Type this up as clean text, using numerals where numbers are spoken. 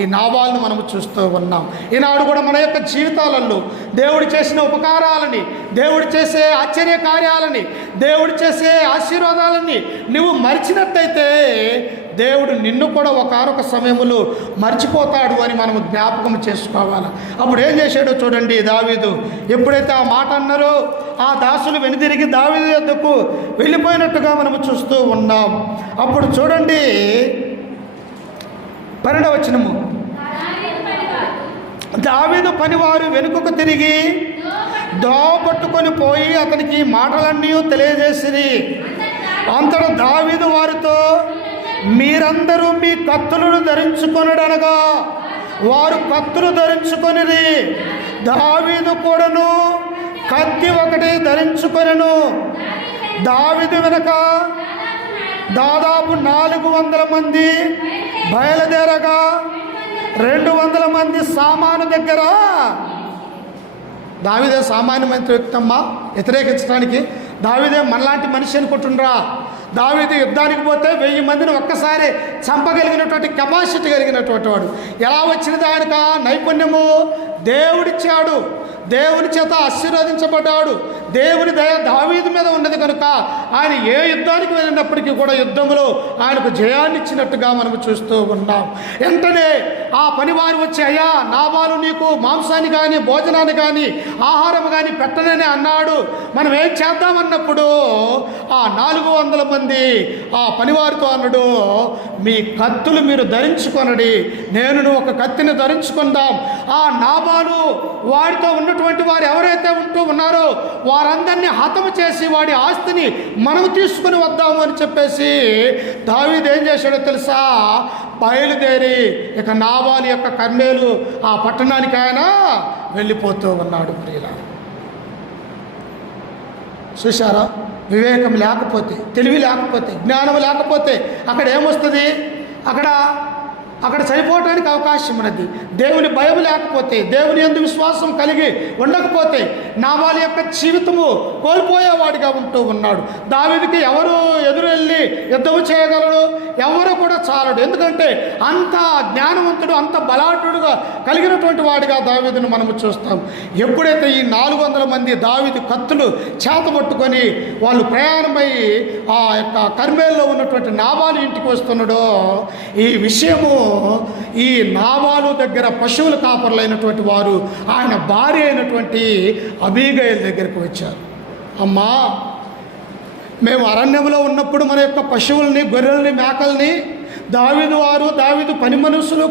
ఈ నాబాలును మనము చూస్తూ ఉన్నాం. ఈనాడు కూడా మన యొక్క జీవితాలలో దేవుడు చేసిన ఉపకారాలని, దేవుడు చేసే ఆశ్చర్య కార్యాలని, దేవుడు చేసే ఆశీర్వాదాలని నువ్వు మరిచినట్టయితే దేవుడు నిన్ను కూడా ఒకానొక సమయంలో మర్చిపోతాడు అని మనము జ్ఞాపకం చేసుకోవాలి. అప్పుడు ఏం చేశాడో చూడండి దావీదు. ఎప్పుడైతే ఆ మాట అన్నారో ఆ దాసులు వెనుదిరిగి దావీదు యొద్దకు వెళ్ళిపోయినట్టుగా మనము చూస్తూ ఉన్నాం. అప్పుడు చూడండి 12వ వచనము, దావీదు పనివారు వెనుకకు తిరిగి దోవ పట్టుకొని పోయి అతనికి మాటలన్నీ తెలియజేసిరి. అంతటా దావీదు వారితో, మీరందరూ మీ కత్తులను ధరించుకొనుడనగా వారు కత్తులు ధరించుకొనిరి. దావీదు కూడాను కత్తి ఒకటి ధరించుకొనెను. దావీదు వెనక దాదాపు 400 మంది బయలుదేరగా 200 మంది సామాను దగ్గర. దావీదే సామాన్యమైన వ్యక్తి అమ్మా, వ్యతిరేకించడానికి. దావీదే మనలాంటి మనిషి అనుకుంటుండ్రా. దావీదు యుద్ధానికి పోతే 1000 మందిని ఒక్కసారి చంపగలిగినటువంటి కెపాసిటీ కలిగినటువంటి వాడు. ఎలా వచ్చినది ఆయనకు నైపుణ్యము? దేవుడిచ్చాడు, దేవుని చేత ఆశీర్వదించబడ్డాడు. దేవుని దయ దావీదు మీద ఉన్నది కనుక ఆయన ఏ యుద్ధానికి వెళ్ళినప్పటికీ కూడా యుద్ధంలో ఆయనకు జయాన్ని ఇచ్చినట్టుగా మనము చూస్తూ ఉన్నాం. వెంటనే ఆ పనివారు వచ్చి, అయ్యా నాబాలు నీకు మాంసాన్ని కానీ భోజనాన్ని కానీ ఆహారం కానీ పెట్టనని అన్నాడు, మనం ఏం చేద్దామన్నప్పుడు ఆ 400 మంది ఆ పనివారితో అన్నాడు, మీ కత్తులు మీరు ధరించుకొనడి, నేను ఒక కత్తిని ధరించుకుందాం. ఆ నాబాలు వాడితో ఉన్నటువంటి వారు ఎవరైతే ఉంటూ ఉన్నారో వారందరినీ హతము చేసి వాడి ఆస్తిని మనం తీసుకుని వద్దాము అని చెప్పేసి దావీదు ఏం చేశాడో తెలుసా? బయలుదేరి ఇక నాబాలు యొక్క కర్మేలు ఆ పట్టణానికి ఆయన వెళ్ళిపోతూ ఉన్నాడు. ప్రియుల చూశారా? వివేకం లేకపోతే, తెలివి లేకపోతే, జ్ఞానం లేకపోతే అక్కడ ఏమొస్తుంది? అక్కడ చనిపోవడానికి అవకాశం ఉన్నది. దేవుని భయం లేకపోతే, దేవుని యందు విశ్వాసం కలిగి ఉండకపోతే నాబాలు యొక్క జీవితము కోల్పోయేవాడిగా ఉంటూ ఉన్నాడు. దావీదుకి ఎవరు ఎదురు వెళ్ళి యుద్ధము చేయగలడు? ఎవరు కూడా చాలడు. ఎందుకంటే అంత జ్ఞానవంతుడు, అంత బలాఢ్యుడుగా కలిగినటువంటి వాడిగా దావీదును మనము చూస్తాం. ఎప్పుడైతే ఈ 400 మంది దావీదు కత్తులు చేతబట్టుకొని వాళ్ళు ప్రయాణమై ఆ యొక్క కర్మేల్లో ఉన్నటువంటి నాబాలు ఇంటికి వస్తున్నాడో ఈ విషయము ఈ నాబాలు దగ్గర పశువుల కాపరులైనటువంటి వారు ఆయన భార్య అయినటువంటి అబీగయల్ దగ్గరకు వచ్చారు. అమ్మా, మేము అరణ్యంలో ఉన్నప్పుడు మన యొక్క పశువుల్ని, గొర్రెల్ని, మేకల్ని దావీదు పని మనుషులు